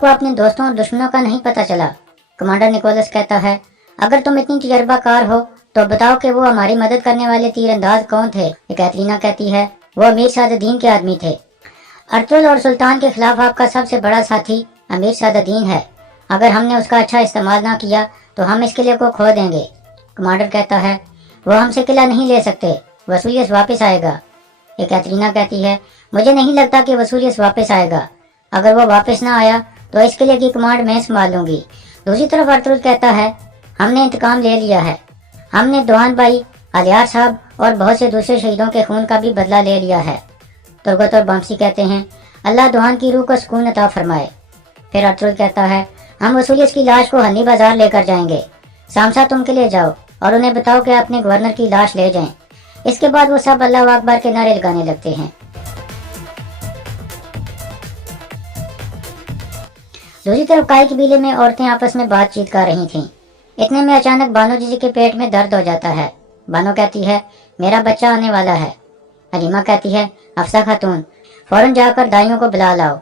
को अपने दोस्तों और दुश्मनों का नहीं पता चला। कमांडर निकोलस कहता है, अगर तुम इतनी तजर्बा कार हो तो बताओ कि वो हमारी मदद करने वाले तीरंदाज कौन थे। कैटरीना कहती है, वो अमीर सादुद्दीन के आदमी थे। अर्तुगरुल और सुल्तान के खिलाफ आपका सबसे बड़ा साथी अमीर सादुद्दीन है। अगर हमने उसका अच्छा इस्तेमाल ना किया तो हम इस किले को खो देंगे। कमांडर कहता है, वो हमसे किला नहीं ले सकते, वसूलियस वापस आएगा। कैटरीना कहती है, मुझे नहीं लगता कि वसूलियस वापस आएगा। अगर वो वापस ना आया तो इस किले की कमांड मैं संभाल लूंगी। दूसरी तरफ अर्तुगरुल कहता है, हमने इंतकाम ले लिया है। हमने दोहान भाई, अलियार साहब और बहुत से दूसरे शहीदों के खून का भी बदला ले लिया है। तुर्गत और बमसी कहते हैं, अल्लाह दोहान की रूह को सुकून अता फरमाए। फिर अर्तुगरुल कहता है, हम वसूलियस की लाश को हनी बाजार लेकर जाएंगे। सामसा तुम के लिए जाओ और उन्हें बताओ कि अपने गवर्नर की लाश ले जाएं। इसके बाद वो सब अल्लाह अकबर के नारे लगाने लगते हैं। दूसरी तरफ काई कबीले में औरतें आपस में बातचीत कर रही थीं। इतने में अचानक बानो जीजी के पेट में दर्द हो जाता है। बानो कहती है, मेरा बच्चा आने वाला है। हलीमा कहती है, अफसा खातून फौरन जाकर दाइयों को बुला लाओ।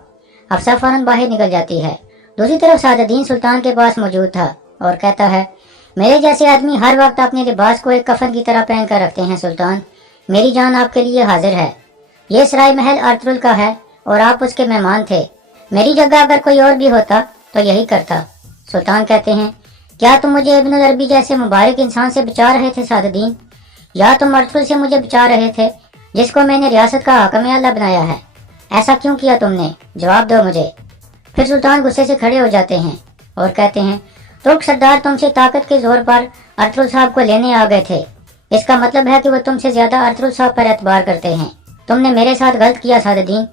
अफसा फौरन बाहर निकल जाती है। दूसरी तरफ सादुद्दीन सुल्तान के पास मौजूद था और कहता है, मेरे जैसे आदमी हर वक्त अपने लिबास को एक कफन की तरह पहन कर रखते हैं। सुल्तान, मेरी जान आपके लिए हाजिर है। ये सराय महल अर्तुगरुल का है और आप उसके मेहमान थे। मेरी जगह अगर कोई और भी होता तो यही करता। सुल्तान कहते हैं, क्या तुम मुझे इब्नुल अरबी जैसे मुबारक इंसान से बचा रहे थे सादुद्दीन, या तुम अर्तुगरुल से मुझे बचा रहे थे जिसको मैंने रियासत का हाकिम आला बनाया है? ऐसा क्यों किया तुमने? जवाब दो मुझे। फिर सुल्तान गुस्से से खड़े हो जाते हैं और कहते हैं, तुर्क सरदार तुमसे ताकत के जोर पर अर्तुगरुल साहब को लेने आ गए थे। इसका मतलब है कि वो तुमसे ज्यादा अर्तुगरुल साहब पर एतबार करते हैं। तुमने मेरे साथ गलत किया सादुद्दीन।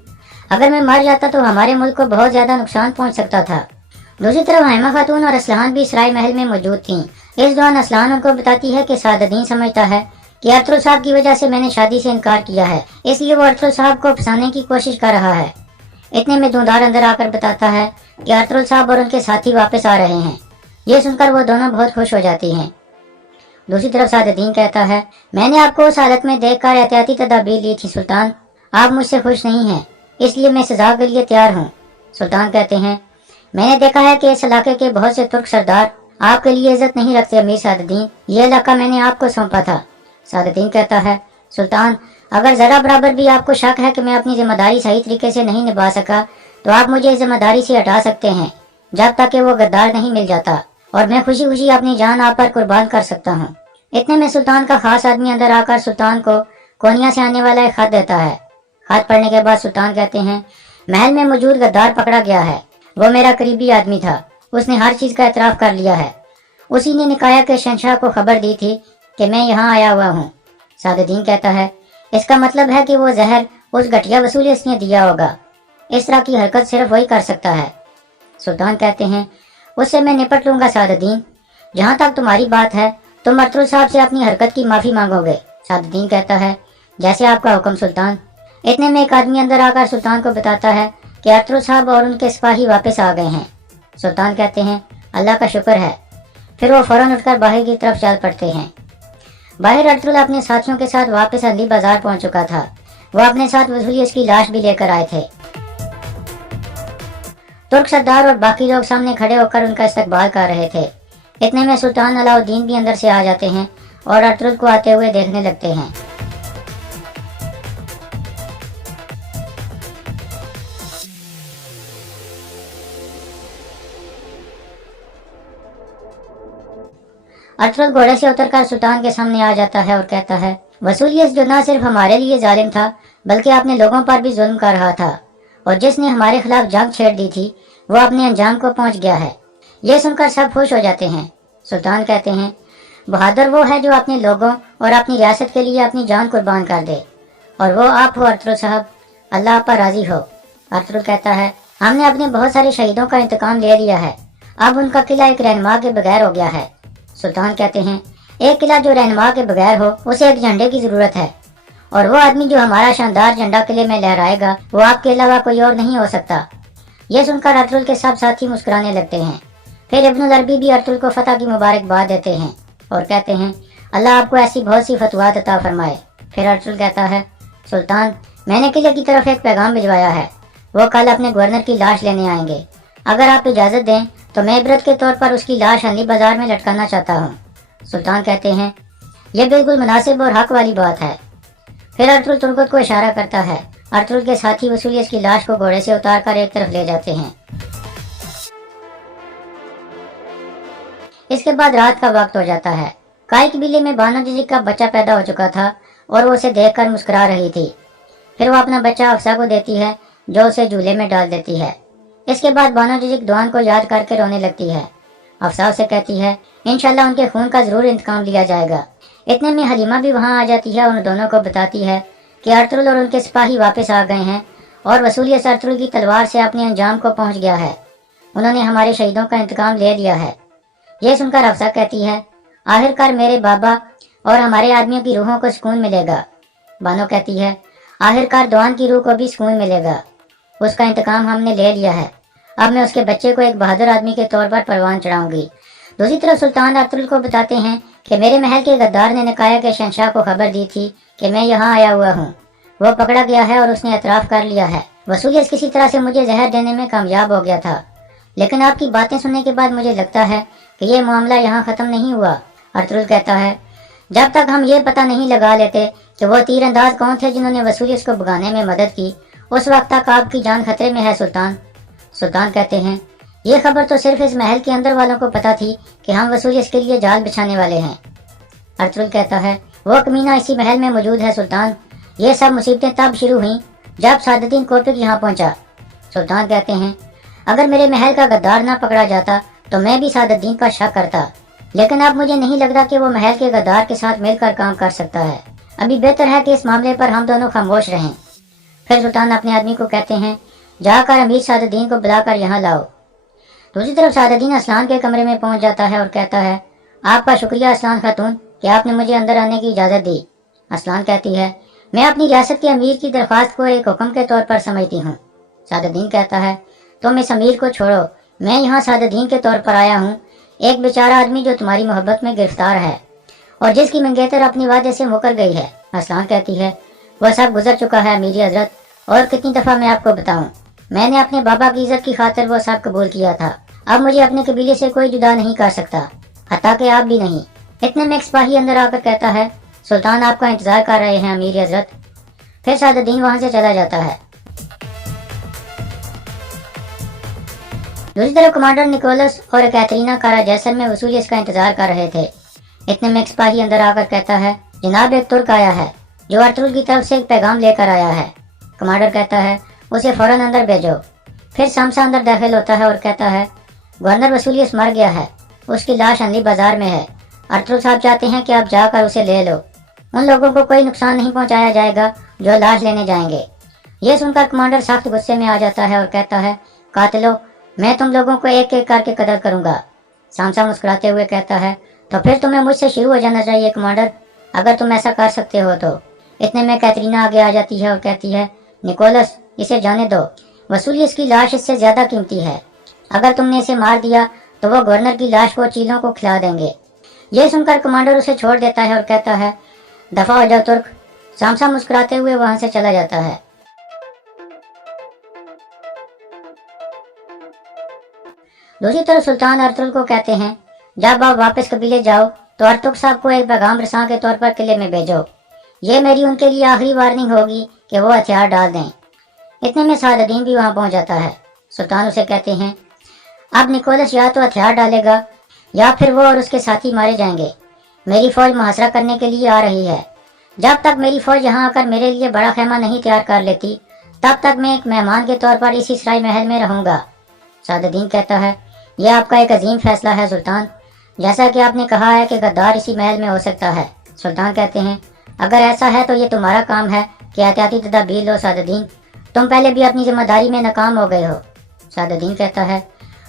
अगर मैं मर जाता तो हमारे मुल्क को बहुत ज्यादा नुकसान पहुंच सकता था। दूसरी तरफ हैमा खातून और असलहान भी सराय महल में मौजूद थीं। इस दौरान असलहान उनको बताती है कि सादुद्दीन समझता है कि अर्तुगरुल साहब की वजह से मैंने शादी से इनकार किया है, इसलिए वो अर्तुगरुल साहब को फंसाने की कोशिश कर रहा है। इतने में दूधार अंदर आकर बताता है कि अर्तुगरुल साहब और उनके साथी वापस आ रहे हैं। ये सुनकर वो दोनों बहुत खुश हो जाती हैं। दूसरी तरफ सादुद्दीन कहता है, मैंने आपको उस हालत में देखकर एहतियाती तदाबीर ली थी सुल्तान। आप मुझसे खुश नहीं हैं, इसलिए मैं सजा के लिए तैयार हूँ। सुल्तान कहते हैं, मैंने देखा है कि इस इलाके के बहुत से तुर्क सरदार आपके लिए इज्जत नहीं रखते अमीर सादुद्दीन। ये इलाका मैंने आपको सौंपा था। सादुद्दीन कहता है, सुल्तान, अगर जरा बराबर भी आपको शक है कि मैं अपनी जिम्मेदारी सही तरीके से नहीं निभा सका तो आप मुझे इस जिम्मेदारी से हटा सकते हैं जब तक कि वो गद्दार नहीं मिल जाता, और मैं खुशी खुशी अपनी जान आप पर कुर्बान कर सकता हूँ। इतने में सुल्तान का खास आदमी अंदर आकर सुल्तान को कोनिया से आने वाला एक खत देता है। खत पढ़ने के बाद सुल्तान कहते हैं, महल में मौजूद गद्दार पकड़ा गया है। वो मेरा करीबी आदमी था, उसने हर चीज का एतराफ कर लिया है। उसी ने निकाया के शहंशाह को खबर दी थी कि मैं यहाँ आया हुआ हूँ। सादुद्दीन कहता है, इसका मतलब है कि वो जहर उस घटिया वसूलियत ने दिया होगा। इस तरह की हरकत सिर्फ वही कर सकता है। सुल्तान कहते हैं, उससे मैं निपट लूंगा सादुद्दीन। जहाँ तक तुम्हारी बात है, तुम अर्तुगरुल साहब से अपनी हरकत की माफी मांगोगे। सादुद्दीन कहता है, जैसे आपका हुक्म सुल्तान। इतने में एक आदमी अंदर आकर सुल्तान को बताता है कि अर्तुगरुल साहब और उनके सिपाही वापस आ गए हैं। सुल्तान कहते हैं, अल्लाह का शुक्र है। फिर वो फौरन उठकर बाहर की तरफ चल पड़ते हैं। बाहर अर्तुगरुल अपने साथियों के साथ वापस अली बाजार पहुंच चुका था। वो अपने साथ वसूलियस की लाश भी लेकर आए थे। तुर्क सरदार और बाकी लोग सामने खड़े होकर उनका इस्तकबाल कर रहे थे। इतने में सुल्तान अलाउद्दीन भी अंदर से आ जाते हैं और अर्तुगरुल को आते हुए देखने लगते हैं। अर्तुगरुल घोड़े से उतरकर सुल्तान के सामने आ जाता है और कहता है, वसूलियस जो न सिर्फ हमारे लिए जालिम था बल्कि अपने लोगों पर भी जुल्म कर रहा था, और जिसने हमारे खिलाफ जंग छेड़ दी थी वो अपने अंजाम को पहुंच गया है। ये सुनकर सब खुश हो जाते हैं। सुल्तान कहते हैं, बहादुर वो है जो अपने लोगों और अपनी रियासत के लिए अपनी जान कुर्बान कर दे, और वो आप हो अर्तुगरुल साहब। अल्लाह आप पर राजी हो। अर्तुगरुल कहता है, हमने अपने बहुत सारे शहीदों का इंतकाम ले लिया है। अब उनका किला एक रहनुमा के बगैर हो गया है। सुल्तान कहते हैं, एक किला जो रहनुमा के बगैर हो उसे एक झंडे की जरूरत है, और वो आदमी जो हमारा शानदार झंडा किले में लहराएगा वो आपके अलावा कोई और नहीं हो सकता। ये सुनकर अर्तुगरुल के सब साथी मुस्कुराने लगते हैं। फिर इब्नुल अरबी भी अर्तुगरुल को फतह की मुबारकबाद देते हैं और कहते हैं, अल्लाह आपको ऐसी बहुत सी फतवात अता फरमाए। फिर अर्तुगरुल कहता है, सुल्तान, मैंने किले की तरफ एक पैगाम भिजवाया है। वो कल अपने गवर्नर की लाश लेने आएंगे। अगर आप इजाज़त दें तो मैं इबरत के तौर पर उसकी लाश अली बाजार में लटकाना चाहता हूँ। सुल्तान कहते हैं, यह बिल्कुल मुनासिब और हक वाली बात है। फिर अर्तुगरुल तुर्गत को इशारा करता है। अर्तुगरुल के साथी वसूलियस की लाश को घोड़े से उतार कर एक तरफ ले जाते हैं। इसके बाद रात का वक्त हो जाता है। काई कबीले में बानो जिजिक का बच्चा पैदा हो चुका था और वो उसे देखकर मुस्कुरा रही थी। फिर वो अपना बच्चा अफसा को देती है, जो उसे झूले में डाल देती है। इसके बाद बानो जिजिक दुआन को याद करके रोने लगती है। अफसा उसे कहती है, इंशाल्लाह उनके खून का जरूर इंतकाम लिया जाएगा। इतने में हलीमा भी वहाँ आ जाती है और उन दोनों को बताती है कि अर्तुगरुल और उनके सिपाही वापस आ गए हैं और वसूलियस अर्तुगरुल की तलवार से अपने अंजाम को पहुँच गया है। उन्होंने हमारे शहीदों का इंतकाम ले लिया है। ये सुनकर अफसा कहती है, आखिरकार मेरे बाबा और हमारे आदमियों की रूहों को सुकून मिलेगा। बानो कहती है, आखिरकार दुआन की रूह को भी सुकून मिलेगा। उसका इंतकाम हमने ले लिया है। अब मैं उसके बच्चे को एक बहादुर आदमी के तौर पर परवान चढ़ाऊंगी। दूसरी तरफ सुल्तान अर्तुगरुल को बताते हैं कि मेरे महल के गद्दार ने नकाया के शहंशाह को खबर दी थी कि मैं यहाँ आया हुआ हूँ। वो पकड़ा गया है और उसने एतराफ़ कर लिया है। वसूलियस किसी तरह से मुझे जहर देने में कामयाब हो गया था, लेकिन आपकी बातें सुनने के बाद मुझे लगता है कि ये मामला यहाँ ख़त्म नहीं हुआ। अर्तुगरुल कहता है, जब तक हम ये पता नहीं लगा लेते कि वो तीरंदाज कौन थे जिन्होंने वसूलियस को भगाने में मदद की, उस वक्त तक आपकी जान खतरे में है सुल्तान। सुल्तान कहते हैं, ये खबर तो सिर्फ इस महल के अंदर वालों को पता थी कि हम वसूलियस के लिए जाल बिछाने वाले हैं। अर्तुगरुल कहता है, वो कमीना इसी महल में मौजूद है सुल्तान। ये सब मुसीबतें तब शुरू हुई जब सादुद्दीन कोतुक यहाँ पहुँचा। सुल्तान कहते हैं, अगर मेरे महल का गद्दार ना पकड़ा जाता तो मैं भी सादुद्दीन का शक करता, लेकिन अब मुझे नहीं लगता कि वो महल के गद्दार के साथ मिलकर काम कर सकता है। अभी बेहतर है कि इस मामले पर हम दोनों खामोश रहें। फिर सुल्तान अपने आदमी को कहते हैं, जाकर अमीर सादुद्दीन को बुलाकर यहाँ लाओ। दूसरी तरफ सादुद्दीन असलान के कमरे में पहुंच जाता है और कहता है, आपका शुक्रिया असलान खातून कि आपने मुझे अंदर आने की इजाज़त दी। असलान कहती है, मैं अपनी रियासत के अमीर की दरख्वास्त को एक हुक्म के तौर पर समझती हूँ। सादुद्दीन कहता है, तुम इस अमीर को छोड़ो, मैं यहाँ सादुद्दीन के तौर पर आया हूँ, एक बेचारा आदमी जो तुम्हारी मोहब्बत में गिरफ्तार है और जिसकी मंगेतर अपनी वादे से मुकर गई है। असलान कहती है, वह सब गुजर चुका है अमीरी हजरत, और कितनी दफ़ा मैं आपको बताऊं, मैंने अपने बाबा की इज्जत की खातिर वो सब कबूल किया था। अब मुझे अपने कबीले से कोई जुदा नहीं कर सकता, हत्ता कि आप भी नहीं। इतने में एक सिपाही अंदर आकर कहता है, सुल्तान आपका इंतजार कर रहे हैं अमीर हजरत। फिर सादुद्दीन वहां से चला जाता है। दूसरी तरफ कमांडर निकोलस और कैथरीना कारा जैसलमेर में वसूलियस का इंतजार कर रहे थे। इतने में एक सिपाही अंदर आकर कहता है, जनाब एक तुर्क आया है जो अर्तुगरुल की तरफ से एक पैगाम लेकर आया है। कमांडर कहता है, उसे फौरन अंदर भेजो। फिर सामसा अंदर दाखिल होता है और कहता है, गवर्नर वसूलियस मर गया है, उसकी लाश अली बाजार में है। अर्तुगरुल साहब चाहते हैं कि आप जाकर उसे ले लो। उन लोगों को कोई नुकसान नहीं पहुंचाया जाएगा जो लाश लेने जाएंगे। ये सुनकर कमांडर सख्त गुस्से में आ जाता है और कहता है, कातिलो, मैं तुम लोगों को एक एक करके कत्ल करूंगा। सामसा मुस्कुराते हुए कहता है, तो फिर तुम्हें मुझसे शुरू हो जाना चाहिए कमांडर, अगर तुम ऐसा कर सकते हो तो। इतने में कैथरीना आगे आ जाती है और कहती है, निकोलस, इसे जाने दो, वसूलियस की लाश इससे ज्यादा कीमती है। अगर तुमने इसे मार दिया तो वो गवर्नर की लाश को चीलों को खिला देंगे। यह सुनकर कमांडर उसे छोड़ देता है और कहता है, दफा हो जाओ तुर्क। सामसा मुस्कुराते हुए वहां से चला जाता है। दूसरी तरफ सुल्तान अर्तुगरुल को कहते हैं, जब आप वापस कबीले जाओ तो अर्तुगरुल साहब को एक पैगाम रसां के तौर पर किले में भेजो। ये मेरी उनके लिए आखिरी वार्निंग होगी कि वो हथियार डाल दें। इतने में सादुद्दीन भी वहां पहुंच जाता है। सुल्तान उसे कहते हैं, अब निकोलस या तो हथियार डालेगा या फिर वो और उसके साथी मारे जाएंगे। मेरी फौज मुहासरा करने के लिए आ रही है। जब तक मेरी फौज यहाँ आकर मेरे लिए बड़ा खेमा नहीं तैयार कर लेती, तब तक मैं एक मेहमान के तौर पर इसी सराय महल में रहूंगा। सादुद्दीन कहता है, यह आपका एक अजीम फैसला है सुल्तान, जैसा कि आपने कहा है कि गद्दार इसी महल में हो सकता है। सुल्तान कहते हैं, अगर ऐसा है तो ये तुम्हारा काम है कि एहतियाती तदाबीर लो सादुद्दीन, तुम पहले भी अपनी जिम्मेदारी में नाकाम हो गए हो। सादुद्दीन कहता है,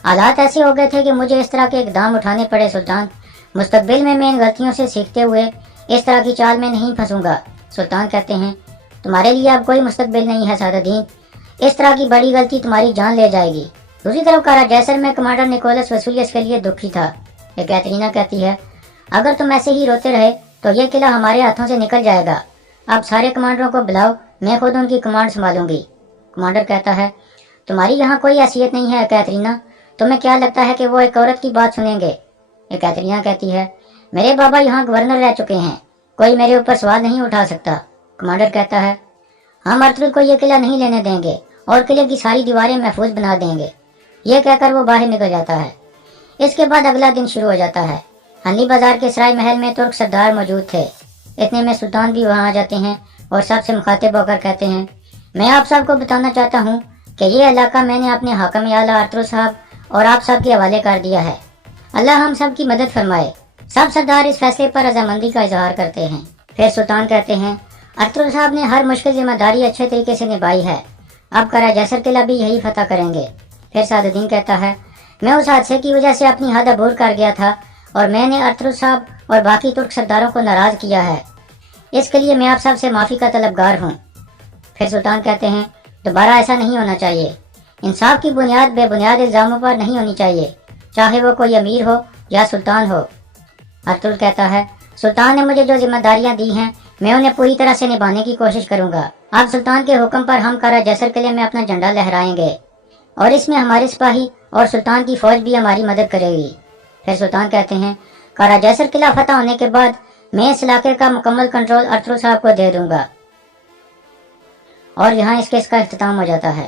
हालात ऐसे हो गए थे कि मुझे इस तरह के इकदाम उठाने पड़े सुल्तान। मुस्तकबिल में मैं इन गलतियों से सीखते हुए इस तरह की चाल में नहीं फंसूंगा। सुल्तान कहते हैं, तुम्हारे लिए अब कोई मुस्तकबिल नहीं है सादुद्दीन, इस तरह की बड़ी गलती तुम्हारी जान ले जाएगी। दूसरी तरफ कारा जैसलमेर में कमांडर निकोलस वसूलियस के लिए दुखी था। कैथरीना कहती है, अगर तुम ऐसे ही रोते रहे तो ये किला हमारे हाथों से निकल जाएगा। अब सारे कमांडरों को बुलाओ, मैं खुद उनकी कमांड संभालूंगी। कमांडर कहता है, تمہاری یہاں کوئی حیثیت نہیں ہے کیترینا، تمہیں کیا لگتا ہے کہ وہ ایک عورت کی بات سنیں گے؟ کیترینا کہتی ہے میرے بابا یہاں گورنر رہ چکے ہیں، کوئی میرے اوپر سوال نہیں اٹھا سکتا۔ کمانڈر کہتا ہے ہم ارطغرل کو یہ قلعہ نہیں لینے دیں گے اور قلعے کی ساری دیواریں محفوظ بنا دیں گے۔ یہ کہہ کر وہ باہر نکل جاتا ہے۔ اس کے بعد اگلا دن شروع ہو جاتا ہے۔ ہنی بازار کے سرائے محل میں ترک سردار موجود تھے۔ اتنے میں سلطان بھی وہاں آ جاتے ہیں اور سب سے مخاطب ہو کر کہتے ہیں میں آپ سب کو بتانا چاہتا ہوں کہ یہ علاقہ میں نے اپنے حاکم اعلیٰ ارطغرل صاحب اور آپ سب کے حوالے کر دیا ہے۔ اللہ ہم سب کی مدد فرمائے۔ سب سردار اس فیصلے پر رضامندی کا اظہار کرتے ہیں۔ پھر سلطان کہتے ہیں ارطغرل صاحب نے ہر مشکل ذمہ داری اچھے طریقے سے نبھائی ہے، اب قلعہ جیسر قلعہ بھی یہی فتح کریں گے۔ پھر سعد الدین کہتا ہے میں اس حادثے کی وجہ سے اپنی حد عبور کر گیا تھا اور میں نے ارطغرل صاحب اور باقی ترک سرداروں کو ناراض کیا ہے، اس کے لیے میں آپ سب سے معافی کا طلبگار ہوں۔ پھر سلطان کہتے ہیں دوبارہ ایسا نہیں ہونا چاہیے، انصاف کی بنیاد بے بنیاد الزاموں پر نہیں ہونی چاہیے، چاہے وہ کوئی امیر ہو یا سلطان ہو۔ ارطغرل کہتا ہے سلطان نے مجھے جو ذمہ داریاں دی ہیں میں انہیں پوری طرح سے نبھانے کی کوشش کروں گا۔ اب سلطان کے حکم پر ہم قلعہ جیسر قلعے میں اپنا جھنڈا لہرائیں گے اور اس میں ہمارے سپاہی اور سلطان کی فوج بھی ہماری مدد کرے گی۔ پھر سلطان کہتے ہیں قلعہ جیسر قلعہ فتح ہونے کے بعد میں اس علاقے کا مکمل کنٹرول ارطغرل صاحب کو دے دوں گا۔ اور یہاں اس کیس کا اختتام ہو جاتا ہے۔